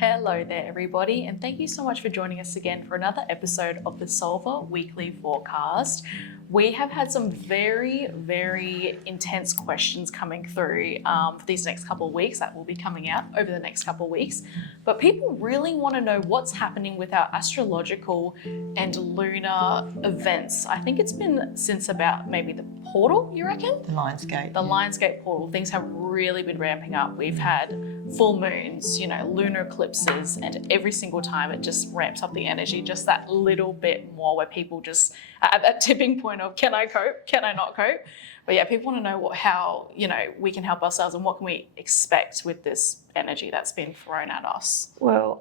Hello there, everybody, and thank you so much for joining us again for another episode of the Soulver Weekly Forecast. We have had some very, very intense questions coming through for these next couple of weeks that will be coming out over the next couple of weeks. But people really want to know what's happening with our astrological and lunar events. I think it's been since about maybe the portal, you reckon? The Lionsgate. The Lionsgate portal. Things have really been ramping up. We've had full moons, lunar eclipses, and every single time it just ramps up the energy just that little bit more, where people just are at that tipping point of, can I cope? Can I not cope? But yeah, people want to know how we can help ourselves and what can we expect with this energy that's been thrown at us. Well,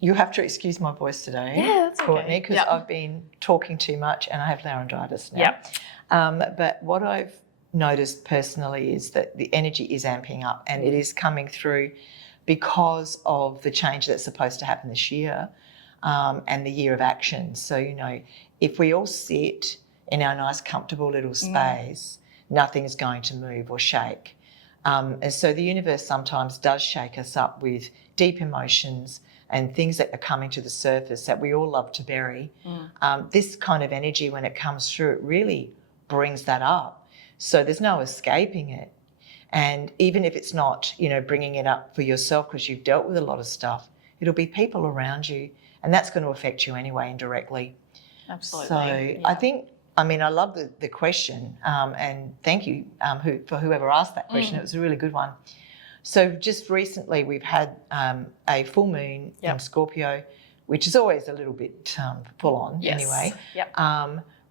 you have to excuse my voice today, that's okay. Courtney, because I've been talking too much and I have laryngitis now. But what I've noticed personally is that the energy is amping up, and it is coming through because of the change that's supposed to happen this year, and the year of action. So, if we all sit in our nice, comfortable little space, nothing's going to move or shake. And so the universe sometimes does shake us up with deep emotions and things that are coming to the surface that we all love to bury. This kind of energy, when it comes through, it really brings that up. So there's no escaping it. And even if it's not, bringing it up for yourself because you've dealt with a lot of stuff, it'll be people around you, and that's going to affect you anyway indirectly. Absolutely. So I love the question, and thank you for whoever asked that question. It was a really good one. So just recently we've had a full moon in Scorpio, which is always a little bit full on anyway.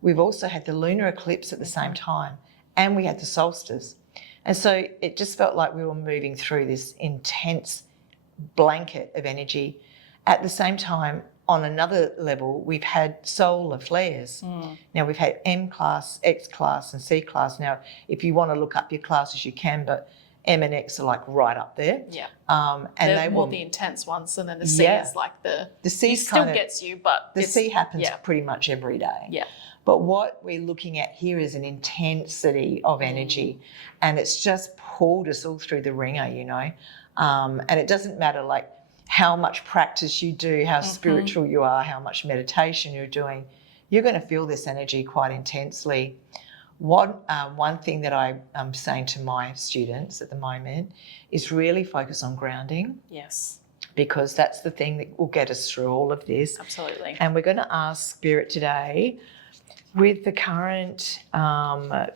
We've also had the lunar eclipse at the same time, and we had the solstice. And so it just felt like we were moving through this intense blanket of energy. At the same time, on another level, we've had solar flares. Now, we've had M class, X class and C class. Now, if you want to look up your classes, you can, but M and X are like right up there. And they're more the intense ones, and then the C is like the C still gets you, but the C happens pretty much every day. But what we're looking at here is an intensity of energy, and it's just pulled us all through the ringer, and it doesn't matter like how much practice you do, how spiritual you are, how much meditation you're doing, you're going to feel this energy quite intensely. One thing that I'm saying to my students at the moment is really focus on grounding. Yes. Because that's the thing that will get us through all of this. Absolutely. And we're going to ask Spirit today, with the current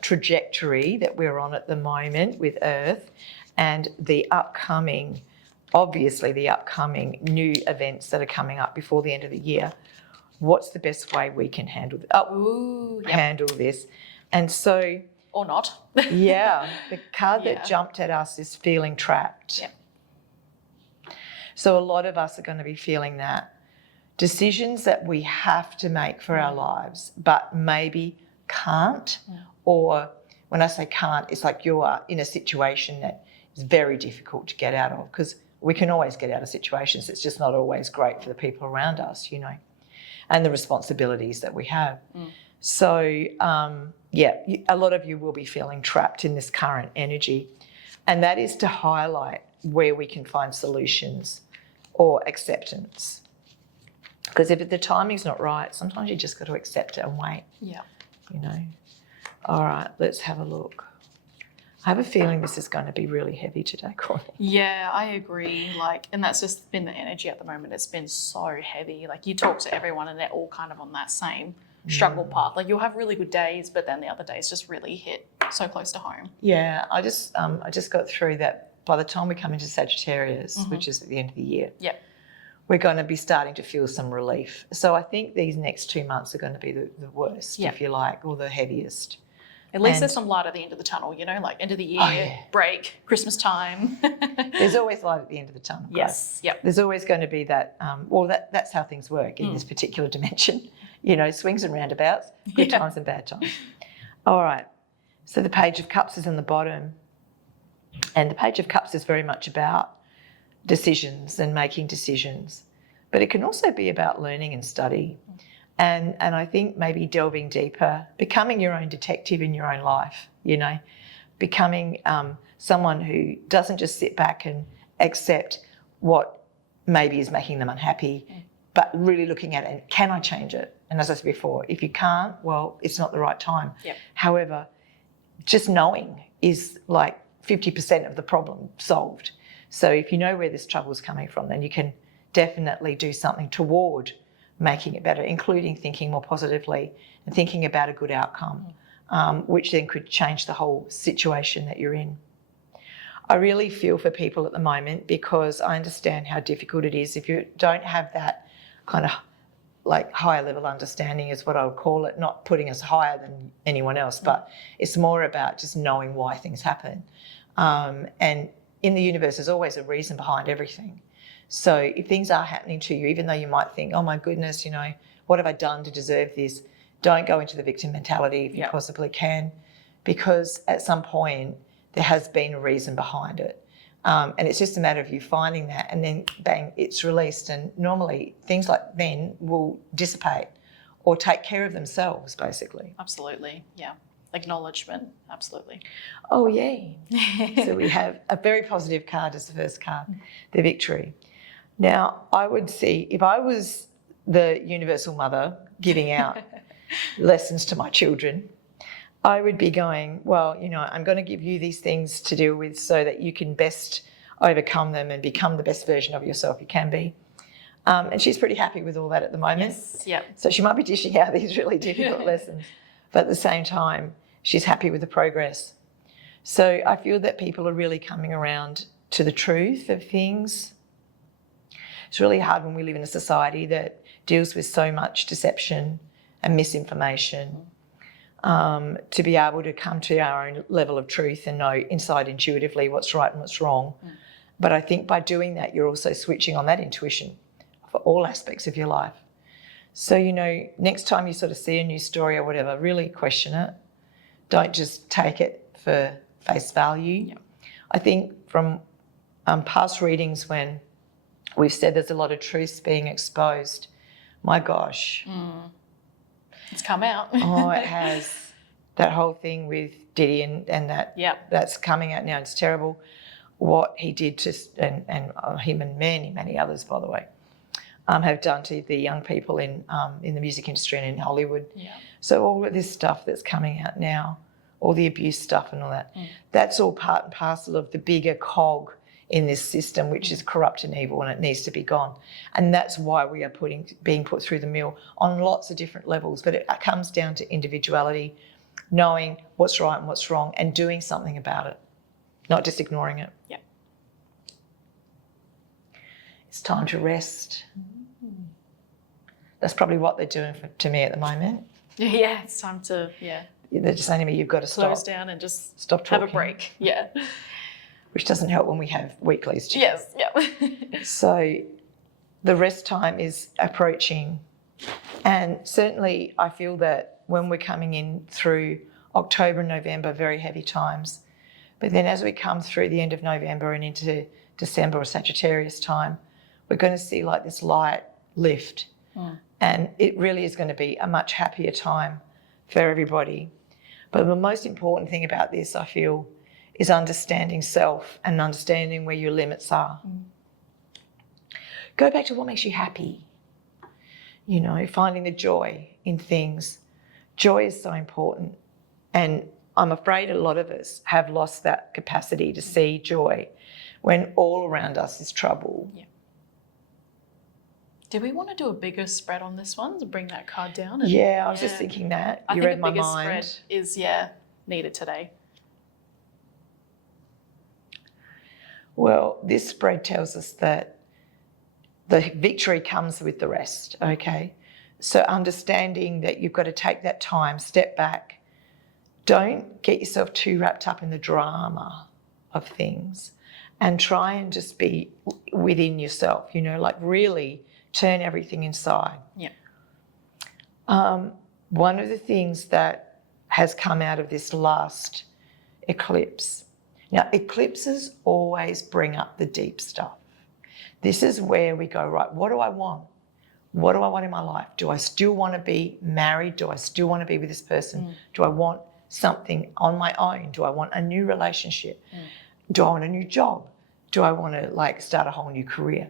trajectory that we're on at the moment with Earth, and the upcoming new events that are coming up before the end of the year, what's the best way we can handle this? And so... Or not. The card that jumped at us is feeling trapped. So a lot of us are going to be feeling that. Decisions that we have to make for our lives, but maybe can't, or when I say can't, it's like you are in a situation that is very difficult to get out of, because we can always get out of situations. It's just not always great for the people around us, and the responsibilities that we have. So, a lot of you will be feeling trapped in this current energy, and that is to highlight where we can find solutions or acceptance. Because if the timing's not right, sometimes you just got to accept it and wait. All right, let's have a look. I have a feeling this is going to be really heavy today, Courtney. Yeah, I agree. And that's just been the energy at the moment. It's been so heavy. You talk to everyone and they're all kind of on that same struggle path. You'll have really good days, but then the other days just really hit so close to home. Yeah, I just got through that. By the time we come into Sagittarius, which is at the end of the year, we're going to be starting to feel some relief. So I think these next 2 months are going to be the worst, if you like, or the heaviest. At least there's some light at the end of the tunnel, end of the year, break, Christmas time. There's always light at the end of the tunnel. Yes, There's always going to be that, that's how things work in this particular dimension. Swings and roundabouts, good times and bad times. All right, so the Page of Cups is in the bottom, and the Page of Cups is very much about decisions and making decisions, but it can also be about learning and study, and I think maybe delving deeper, becoming your own detective in your own life, becoming someone who doesn't just sit back and accept what maybe is making them unhappy, but really looking at it and can I change it? And as I said before, if you can't, well, it's not the right time. Yep. However, just knowing is like 50% of the problem solved. So if you know where this trouble is coming from, then you can definitely do something toward making it better, including thinking more positively and thinking about a good outcome, which then could change the whole situation that you're in. I really feel for people at the moment because I understand how difficult it is if you don't have that kind of like higher level understanding is what I would call it, not putting us higher than anyone else, but it's more about just knowing why things happen. And in the universe, there's always a reason behind everything. So if things are happening to you, even though you might think, oh my goodness, you know, what have I done to deserve this? Don't go into the victim mentality if you possibly can, because at some point there has been a reason behind it. And it's just a matter of you finding that and then bang, it's released. And normally things like then will dissipate or take care of themselves, basically. Absolutely, yeah. Acknowledgement, absolutely. Oh, yeah. So we have a very positive card as the first card, the victory. Now, I would see, if I was the universal mother giving out lessons to my children, I would be going, well, you know, I'm going to give you these things to deal with so that you can best overcome them and become the best version of yourself you can be. And she's pretty happy with all that at the moment. Yes, yeah. So she might be dishing out these really difficult lessons, but at the same time, she's happy with the progress. So I feel that people are really coming around to the truth of things. It's really hard when we live in a society that deals with so much deception and misinformation. To be able to come to our own level of truth and know inside intuitively what's right and what's wrong. But I think by doing that, you're also switching on that intuition for all aspects of your life. So, you know, next time you sort of see a new story or whatever, really question it. Don't just take it for face value. Yep. I think from past readings when we've said there's a lot of truths being exposed, my gosh. It's come out. Oh, it has. That whole thing with Diddy and that that's coming out now. It's terrible what he did to, and him and many others, by the way, have done to the young people in the music industry and in Hollywood. Yeah. So all of this stuff that's coming out now, all the abuse stuff and all that, that's all part and parcel of the bigger cog in this system, which is corrupt and evil, and it needs to be gone. And that's why we are being put through the mill on lots of different levels. But it comes down to individuality, knowing what's right and what's wrong, and doing something about it, not just ignoring it. Yeah. It's time to rest. That's probably what they're doing to me at the moment. Yeah, it's time to, They're just saying to me, you've got to stop. Close down and just stop talking. Have a break. Yeah. Which doesn't help when we have weeklies too. Yes, yeah. So the rest time is approaching. And certainly I feel that when we're coming in through October and November, very heavy times. But then as we come through the end of November and into December or Sagittarius time, we're going to see like this light lift. And it really is going to be a much happier time for everybody. But the most important thing about this, I feel, is understanding self and understanding where your limits are. Go back to what makes you happy. You know, finding the joy in things. Joy is so important. And I'm afraid a lot of us have lost that capacity to see joy when all around us is trouble. Yeah. Do we want to do a bigger spread on this one to bring that card down? Yeah, I was just thinking that. You read my mind. I think a bigger spread is, needed today. Well, this spread tells us that the victory comes with the rest, okay? So understanding that you've got to take that time, step back. Don't get yourself too wrapped up in the drama of things and try and just be within yourself, you know, like really turn everything inside. Yeah. One of the things that has come out of this last eclipse. Now, eclipses always bring up the deep stuff. This is where we go, right, what do I want? What do I want in my life? Do I still want to be married? Do I still want to be with this person? Do I want something on my own? Do I want a new relationship? Do I want a new job? Do I want to like start a whole new career?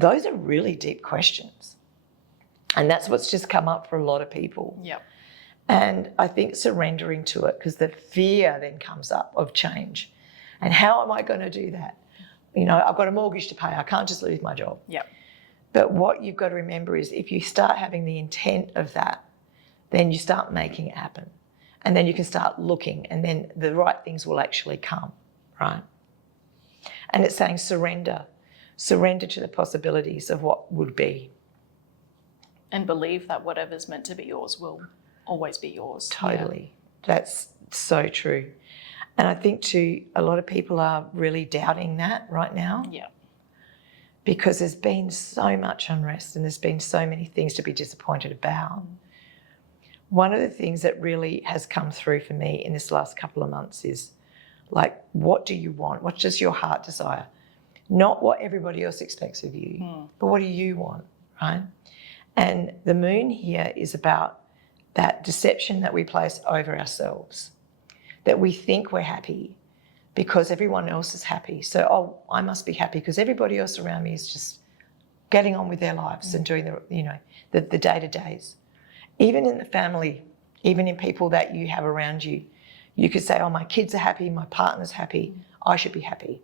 Those are really deep questions. And that's what's just come up for a lot of people. Yep. And I think surrendering to it, because the fear then comes up of change. And how am I going to do that? You know, I've got a mortgage to pay. I can't just lose my job. Yep. But what you've got to remember is if you start having the intent of that, then you start making it happen. And then you can start looking, and then the right things will actually come, right? And it's saying surrender. Surrender to the possibilities of what would be. And believe that whatever's meant to be yours will always be yours. Totally. Yeah. That's so true. And I think too, a lot of people are really doubting that right now. Yeah. Because there's been so much unrest and there's been so many things to be disappointed about. One of the things that really has come through for me in this last couple of months is, like, what do you want? What does your heart desire? Not what everybody else expects of you, but what do you want, right? And the moon here is about that deception that we place over ourselves, that we think we're happy because everyone else is happy. So, oh, I must be happy because everybody else around me is just getting on with their lives and doing the day-to-days. Even in the family, even in people that you have around you, you could say, oh, my kids are happy, my partner's happy, I should be happy.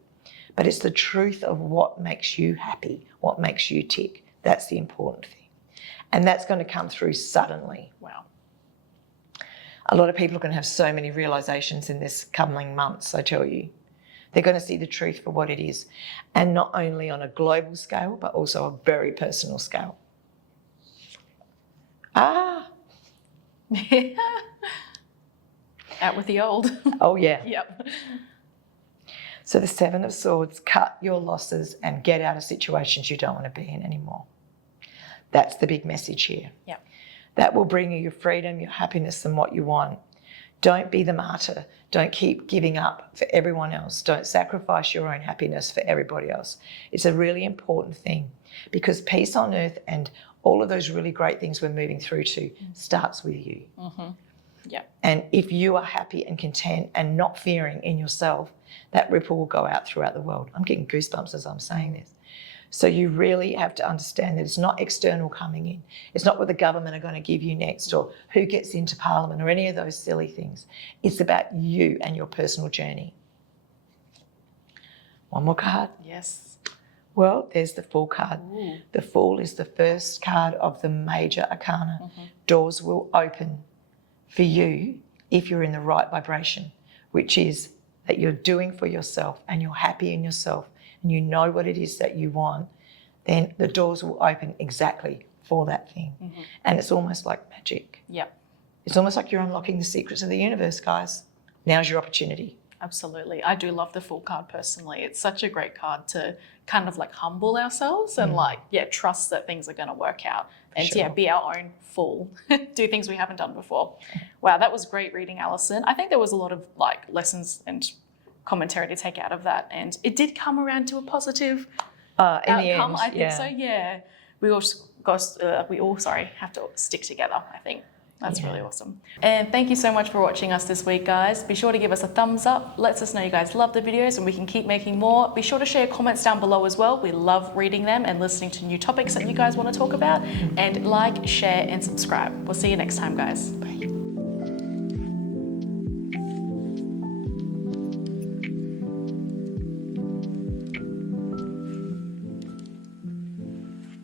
But it's the truth of what makes you happy, what makes you tick. That's the important thing. And that's going to come through suddenly. Wow. A lot of people are going to have so many realizations in this coming months, I tell you. They're going to see the truth for what it is. And not only on a global scale, but also a very personal scale. Out with the old. Oh, yeah. Yep. So the Seven of Swords, cut your losses and get out of situations you don't want to be in anymore. That's the big message here. Yep. That will bring you your freedom, your happiness, and what you want. Don't be the martyr. Don't keep giving up for everyone else. Don't sacrifice your own happiness for everybody else. It's a really important thing, because peace on earth and all of those really great things we're moving through to starts with you. Mm-hmm. Yeah. And if you are happy and content and not fearing in yourself, that ripple will go out throughout the world. I'm getting goosebumps as I'm saying this. So you really have to understand that it's not external coming in. It's not what the government are going to give you next or who gets into Parliament or any of those silly things. It's about you and your personal journey. One more card. Yes. Well, there's the Fool card. Ooh. The Fool is the first card of the major arcana. Mm-hmm. Doors will open for you if you're in the right vibration, which is that you're doing for yourself and you're happy in yourself and you know what it is that you want, then the doors will open exactly for that thing. Mm-hmm. And it's almost like magic. Yep. It's almost like you're unlocking the secrets of the universe, guys. Now's your opportunity. Absolutely. I do love the Fool card personally. It's such a great card to kind of like humble ourselves and trust that things are going to work out. And be our own fool, do things we haven't done before. Wow, that was great reading, Alison. I think there was a lot of like lessons and commentary to take out of that. And it did come around to a positive outcome. The end, I think so, yeah. We all have to stick together, I think. That's really awesome. And thank you so much for watching us this week, guys. Be sure to give us a thumbs up. Lets us know you guys love the videos and we can keep making more. Be sure to share comments down below as well. We love reading them and listening to new topics that you guys want to talk about. And like, share, and subscribe. We'll see you next time, guys. Bye.